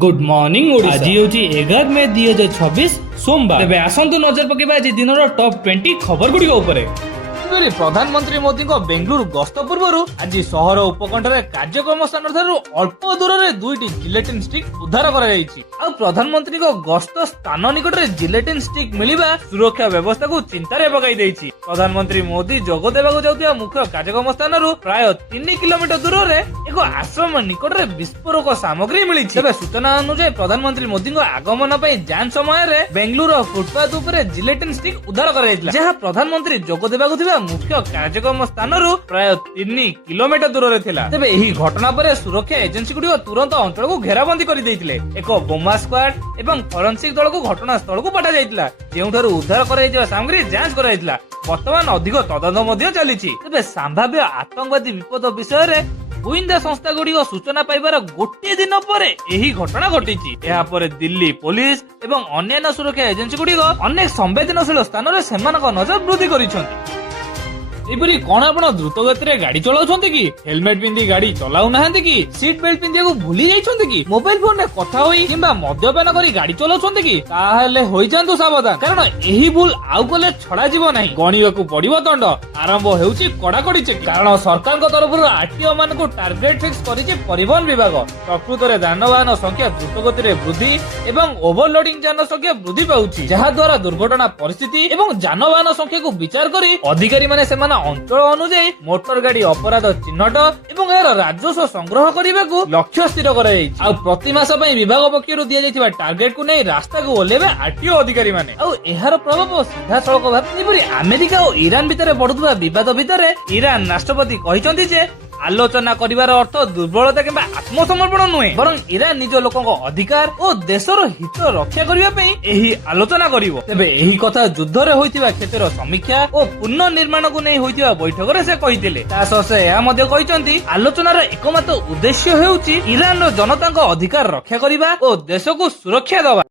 Good morning आज हूँ 11 मे 2026 सोमवार तेज आसतु नजर पकेबा आज दिन टॉप 20 खबर गुड़िक उपर प्रधानमंत्री मोदी बेंगलुरु गस्त पूर्व आज सहर उपकंठे कार्यक्रम स्थान अल्प दूर में दुईटी जिलेटिन स्टिक उद्धार कर प्रधानमंत्री गस्त स्थान निकट में जिलेटिन स्टिक मिलवा सुरक्षा व्यवस्था को चिंतार पकई प्रधानमंत्री मोदी जोग देवाक जाउथिबा मुख्य कार्यक्रम स्थान प्राय 3 किलोमीटर दूर में एक आश्रम निकट में विस्फोरक सामग्री मिली सूचना अनुसार प्रधानमंत्री मोदी आगमन जांच समय बेंगलुरु फुटपाथ उपर जिलेटिन स्टिक उद्धार कर प्रधानमंत्री जोग देवाक मुख्य कार्यक्रम स्थान प्राय 3 किलोमीटर दूर में थिला तेबे एही घटना पर सुरक्षा एजेंसी गुड़िक तुरंत अंचल को घेराबंदी कर देइथिले एक बोमा स्क्वाड एवं फॉरेंसिक दल को घटनास्थल को पठा जाइतिला जेउठारु उद्धार कराइथिबा सामग्री जांच कराइतिला वर्तमान अधिक तदंत मध्य चलीछि तेबे संभाव्य आतंकवादी विपद विषय रे गोइंदा संस्था गुड़िक सूचना पाइबार गोटे दिन पर यही घटना घटी दिल्ली पुलिस एवं अन्य सुरक्षा एजेंसी गुड़िक अनेक संवेदनशील स्थान में सेमानक नजर वृद्धि करिसेंति कौन आप द्रुत गति गाड़ी चलाउछन्ति कि हेलमेट पिंधि गाड़ी चलाउ नाहंति कि सीट बेल्ट पिंधिया भूली जाइछन्ति कि मोबाइल फोन में कथा होई किंबा मद्यपान करी गाड़ी चलाउछन्ति कि ताहेले होई जांतु सावधान कारण एही भूल आउ कले छड़ा जीव नाही गणिବାକୁ पड़िबो दंड आरंभ हेउची कड़ाकड़ी चेक कारण सरकार तरफ आरटीओ मान को टार्गेट फिक्स करिछि परिवहन विभाग प्रकृत में जानवाहन संख्या द्रुत गति वृद्धि एवं ओवरलोडिंग जान संख्या वृद्धि पाउछि जहा द्वारा दुर्घटना परिस्थिति एवं जानवाहन संख्या को विचार करी अधिकारी माने अंचल अनुଯାयी मोटर गाड़ी अपराध चिन्हट एवं यार राजस्व संग्रह करने को लक्ष्य स्थिर कर प्रति मास विभाग पक्षर दि जाइथिबा टार्गेट को नहीं रास्ता को ओल्लेबे आरटीओ अधिकारी माने यार प्रभाव सीधा सड़क भाव अमेरिका और ईरान भितर बढ़ुवा विवाद भितर ईरान राष्ट्रपति कहिसंति जे आलोचना करिवार अर्थ दुर्बलता किंबा आत्मसमर्पण नुहे बरं ईरान निज लोकंक अधिकार और देशर हित रक्षा करिवा पई एही आलोचना करिवो तेबे एही कथा युद्ध रे होइतिबा क्षेत्र समीक्षा और पुनर्निर्माण को नै होइतिबा बैठक रे से कहितिले तास से या मध्ये कहिसंती आलोचनार एकमात्र उद्देश्य हेउची ईरान रो जनताक अधिकार रक्षा करिवा और देश को सुरक्षा दवा।